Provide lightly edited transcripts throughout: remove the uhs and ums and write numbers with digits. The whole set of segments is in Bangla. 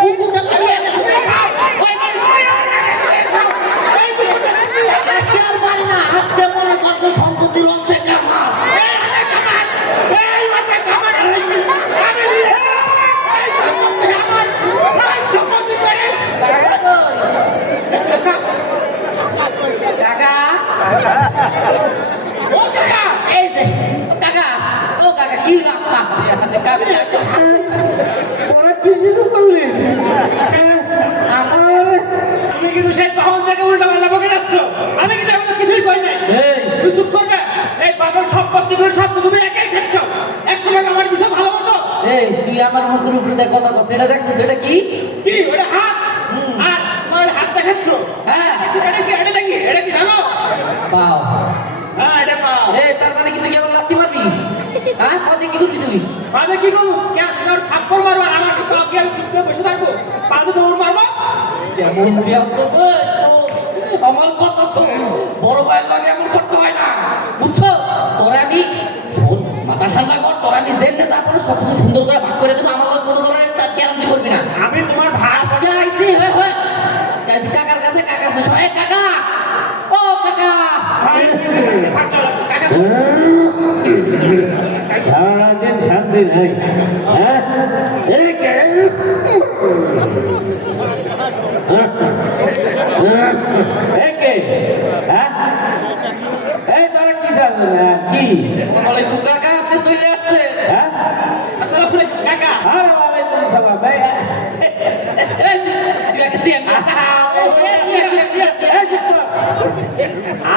কুকুরটা লইয়া গেছে আজকে আর পারি না আজকে মনে করছে সম্পত্তির অর্ধেক আমার কাকা ও কাকা এই যে কাকা ও কাকা কি লাভ তোরা কি শুরু করলি? আমি কিন্তু সেই তখন থেকে উল্টা পাল্টা বকে যাচ্ছ। আমি কিন্তু এমন কিছুই করি নাই। তুই চুপ করবে। এই বাবার সম্পত্তিগুলো সব তো তুমি একাই খাচ্ছ। একটু টাকা আমার দিছো ভালো মতো। এই তুই আমার মুখের উপরে দেখ কথা বলছিস এটা দেখছিস এটা কি কি ওটা হাত আর তোমার হাত দেখাচ্ছ। হ্যাঁ এটা কি এটা দেখি এটা কি জানো? পাও হ্যাঁ এটা পাও। এই তার মানে কি তুই কেবল লাত্তি মারবি হ্যাঁ কত কি করবি তুই আমি কি করবো? কেন তোমার থাপ্পড় মারবো আর আমার তো কি আমি চুপ করে বসে থাকবো? পারবো তো ওর মারবো? কেমন বিয়াদব রে, চুপ। আমার কথা শোন বড় ভাইয়ের লাগে এমন করতে হয় না বুঝছো তোরা আমি শোন, মাথা ঠান্ডা কর তোরা আমি যেমনে যা করে সব কিছু সুন্দর করে ভাগ করে দেবো আমার লোক কোনো ধরনের তার কেরামতি করবি না আমি তোমার ভাই আজকে আইসি হয় আজকে আইসি কাকার কাছে কাকার কাছে এ কাকা ও কাকা সারাদিন শান্তি নাই। হ্যাঁ এই কে? এই কে? হ্যাঁ এই তোরা কি চাস কি? ওয়ালাইকুম কাকা আপনি চলে আসছেন হ্যাঁ আসসালামু আলাইকুম কাকা। আর ওয়ালাইকুম সালাম ভাই। এই তুই আগে চেন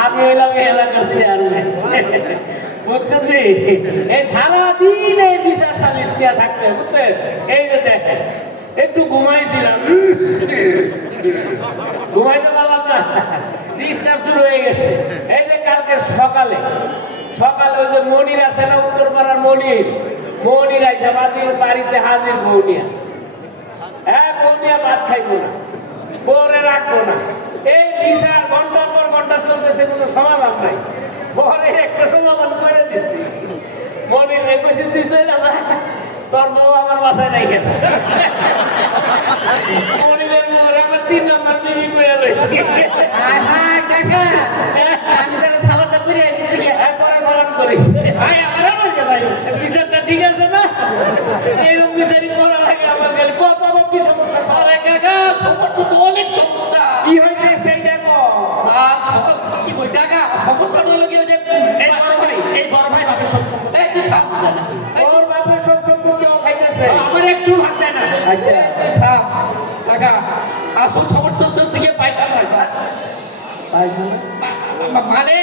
আমি এলাম এলাকার চেয়ারম্যান বুঝছেন রে? এই সারাদিন এই বিচার সালিশ নিয়ে থাকতে বুঝছেন? এই যে দেখেন একটু ঘুমাইছিলাম, ঘুমাইতে পারলাম না, ডিস্টার্ব শুরু হয়ে গেছে। এই যে কালকে সকালে সকালে ওই যে মনির আছে না উত্তরপাড়ার মনির আইসা বাড়িতে হাজির বৌনিয়া। হ্যাঁ বৌনিয়া ভাত খাইবো না, বউরে রাখবো না। এই বিচার ঘন্টার পর ঘন্টা চলতেছে, কোনো সমাধান নাই। পরে একটা সমাধান করে দিচ্ছি। মনির কইছে তুই চলে যা, তোর বউ আমার বাসায় নাই কেন? মনিরের মোড়ে আমার 3 নম্বর বিবি করে রয়েছে। কাকা আমি তাহলে সালাদটা করে আসি পরে সালাম করিস। ভাই আমার ভাই বিচারটা ঠিক আছে না? এরকম বিচারই করা লাগে আমার গেলে কত কি সমস্যা? আরে কাকা সমস্যা তো অনেক সমস্যা কি হয়েছে সেইটা কর। স্যার কি বই টাকা সমস্যা হলো কি যে এই বড় ভাই বাপের সব সম্পত্তি এই তুই থাম ওর বাপের সব সম্পত্তি ও খাইতেছে। আমার একটু ভাত দেয় না। আচ্ছা তুই থাম কাকা আসল সমস্যা হচ্ছে কি পায়খানা স্যার মানে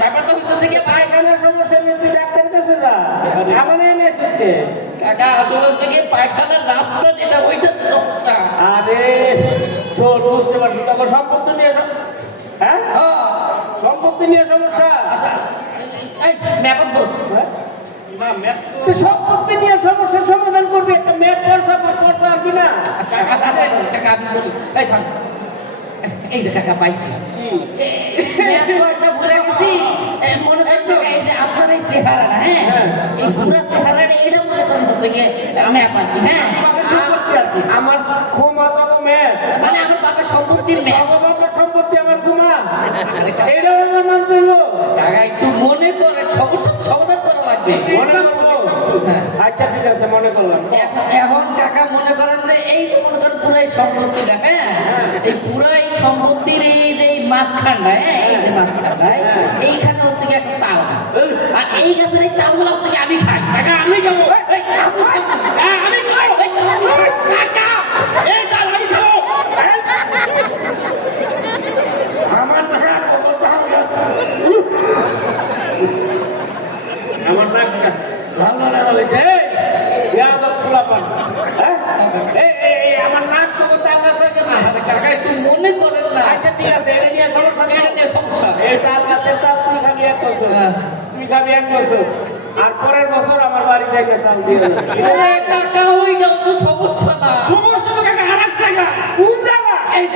ব্যাপারটা হচ্ছে কি পায়খানার সমস্যা নিয়ে তুই ডাক্তারের কাছে যা। আমার এনেছিস কে? কাকা আসলে হচ্ছে কি পায়খানার রাস্তা যেটা ওইটা তো সমস্যা আরে শোন, বুঝতে পারছি তখন সম্পত্তি নিয়ে হ্যাঁ সম্পত্তি নিয়ে সমস্যা। আচ্ছা এই ম্যাপন সোস না ম্যাপ তুই সম্পত্তি নিয়ে সমস্যার সমাধান করবি, একটা ম্যাপ পড়ছা পারবি না। কাকা আমি বলি এই থাম এই যে কাকা পাইছি ম্যাপ তো একটা ভুলে গেছি মনে করেন এই যে আপনার এই চেহারাটা হ্যাঁ এই পুরো চেহারাটা এটা মনে করেন হচ্ছে কি ম্যাপ আর কি হ্যাঁ আমার ক্ষমা তবে ম্যাপ, মানে আমার বাপের সম্পত্তির ম্যাপ আমার বাবার সম্পত্তি আমার ক্ষমা, এটাও আমার মানতে হইব। কাকা একটু মনে করে সমস্যার সমাধান করা লাগবে মনে করবো? আচ্ছা ঠিক আছে, মনে করলাম। এখন কাকা মনে করেন যে এই যে মনে করেন পুরাই সম্পত্তিটা হ্যাঁ এই পুরাই সম্পত্তির এই যে মাঝখানটা হ্যাঁ এই যে মাঝখানটায় এইখানে হচ্ছে কি একটা তাল গাছ আর এই গাছের এই তালগুলো হচ্ছে কি আমি খাই টাকা আমি খাবো। আমি খাবো টাকা এই তাল আমি খাবো। আমার টাকা কত তাল গাছ, আমার টাকা ভালো না হয়েছে। আমার নাক তো তাল গাছ হয়েছে না। কাকা একটু মনে করেন না আচ্ছা ঠিক আছে, এটা নিয়ে সমস্যা নেই। এটা নিয়ে সমস্যা এই তাল গাছের তাল তুই খাবি 1 বছর, তুই খাবি 1 বছর, আর পরের বছর আমার বাড়িতে একটা তাল দিয়ে দেবে। কাকা ওইটাও তো সমস্যা না সমস্যা তো কাকা আর এক জায়গা। কোন জায়গা? এই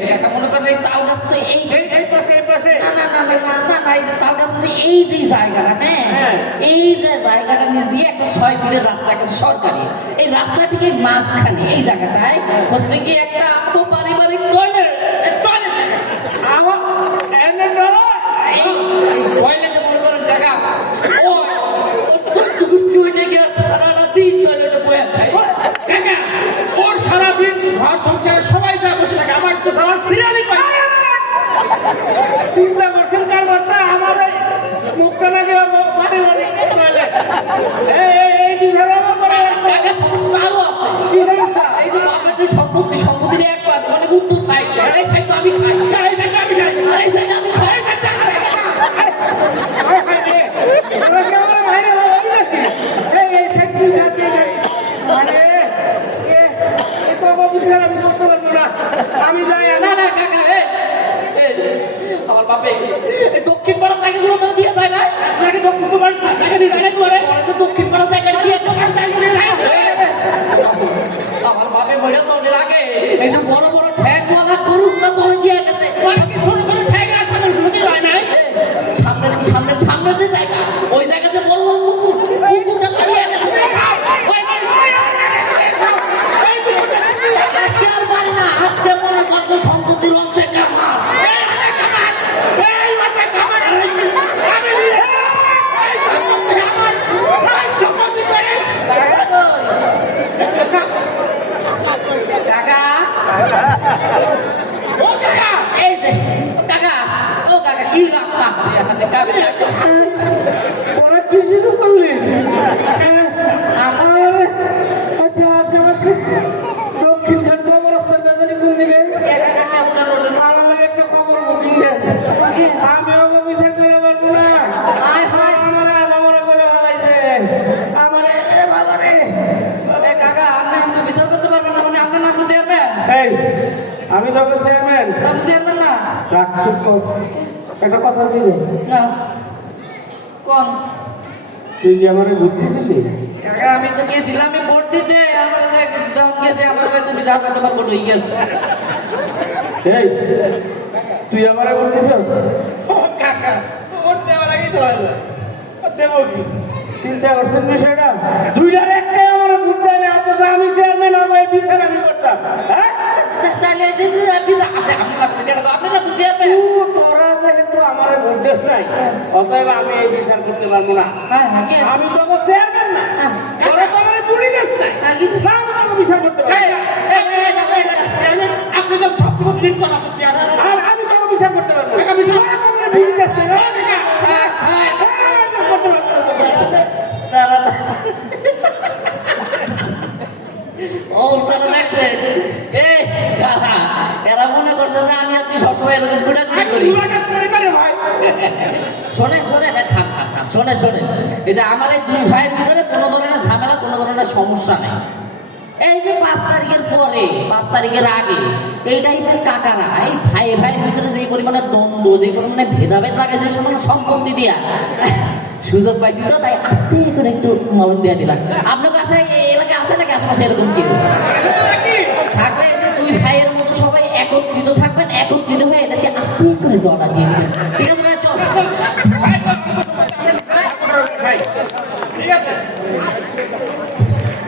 যে কাকা মনে করেন এই তাল গাছ তো এই এই পাশে না এই যে তাল গাছ আছে এই যে জায়গাটা হ্যাঁ এই যে জায়গাটা নিচ দিয়ে একটা 6 ফিটের রাস্তা আছে সরকারি এই রাস্তা থেকে মাঝখানে এই জায়গাটায় হচ্ছে কি একটা পারিবারিক টয়লেট আমার এনে ডলো এই টয়লেটে মনে করেন কাকা ও সত্যি কুষ্টি হয়ে গিয়ে সারাটা দিন টয়লেটে বয়ে থাকে কাকা ওর সারাদিন ঘর সংসারে সবাই যা বসে থাকে আমার তো যাওয়ার সিরিয়ালই পাই না। চিন্তা করছেন কার ঘটনা আমার মুখটা নাকি এই বিচার আমার করে কাকা সমস্যা আরো আছে কি সমস্যা এই যে বাপের যে সম্পত্তির এক পাশ মানে উত্তর সাইড এই সাইড তো আমি খাই এই যে আমি যাই আর এই সাইড আমি খাই তোরা কি আমার মাইরে ভাবি নাকি এই সাইকেল যাচ্ছে আরে এ তো বিচার আমি করতে পারবো না আমি যাই না না কাকা আমার বাপে এই দক্ষিণ পাড়া জায়গাগুলো তো দিয়ে যায় না আপনাকে তো তোমার জায়গা দিয়ে দাঁড়াতে পারে পরে যে দক্ষিণ পাড়া জায়গা দিয়ে আমার বাপে মরে যাওয়ার আগে এই যে বড় বড় ঠ্যাংওয়ালা গরুগুলো ধরে দিয়ে গেছে বাকি ছোট ছোট ঠ্যাং রাস্তাতে ঢুকে যায় নাই সামনের যে জায়গা ওই জায়গাতে বড় বড় পুকুরটা দিয়ে গেছে আজকে আর পারি না আজকে মনে করছে সম্পত্তির অর্ধেক আমার কাকা ও কাকা এই যে কাকা ও কাকা কি রাখবা কাকা তোরা কি শুরু করলি আমার আচ্ছা আশেপাশে দক্ষিণ ঘাট কবরস্থানটা জানি কোন দিকে কাকা কেমন রোডে আমার একটা খবর বুকিং দেন আমি ওকে বিচার করে পারবো না আয় হায় আমারে বলে হারাইছে আমারে বাবারে এ কাকা আপনি তো বিচার করতে পারবেন না মানে আপনার নাম তো চেয়ারম্যান এই আমি তোকে চেয়ারম্যান নাম চেয়ারম্যান না রাখছুক একটা কথা ছিল না কোন তুই কি আমারে বুদ্ধি ছিলি কাকা আমি তো গেছিলাম আমি ভোট দিতে আমার যে যাও গেছে আমার সাথে তুমি যাও তোমার ভোট হয়ে গেছে এই তুই আমারে বুদ্ধি দিছস ও কাকা ওর দেওয়ার আগেই তো হলো দেবো কি চিন্তা করছেন বিষয়টা দুইটার একটাই আমার বুদ্ধি দেয় না অথচ আমি চেয়ারম্যান আমার বিচার আমি করতাম হ্যাঁ তাহলে যে বিচার আপনারা তো চেয়ারম্যান তোরা যেহেতু আমার বুদ্ধেস নাই অতএব আমি এই বিচার করতে পারবো না হ্যাঁ হ্যাঁ কে আমি তো চেয়ারম্যান না তোরা তো আমার বুড়ি দেশ নাই হ্যাঁ, কি? না আমি তোকে বিচার করতে পারবো না। চেয়ারম্যান আপনি তো সব দিন করা হচ্ছে আর আর আমি তোকে বিচার করতে পারবো না। কাকা, বিচার- তোরা তো আমার বুড়ি দেশ নাই না? করতে পারবো না। ও তারা দেখছেন এই দাদা এরা মনে করছে যে আমি আর তুই সবসময় এরকম গুড়াগুড়ি করি মুলাকাত করে পারে ভাই শোনেন শোনেন এই যে আমার এই দুই ভাইয়ের ভিতরে কোনো ধরনের ঝামেলা কোনো ধরনের সমস্যা নেই এই যে 5 তারিখের পরে 5 তারিখের আগে এই টাইপের কাকারা এই ভাইয়ের ভিতরে যে পরিমাণে দ্বন্দ্ব যে পরিমাণে ভেদাভেদ লাগাইছে সামান্য সম্পত্তি দিয়া সুযোগ পাইছি তো তাই আস্তে করে একটু মলম দিয়ে দিলাম আপনার বাসায় এই এলাকায় আছে নাকি আশেপাশে এরকম কি থাকলে যে দুই ভাইয়ের মতো সবাই একত্রিত থাকবেন একত্রিত হয়ে এদেরকে আস্তে করে ডলা দিয়ে দিবেন ঠিক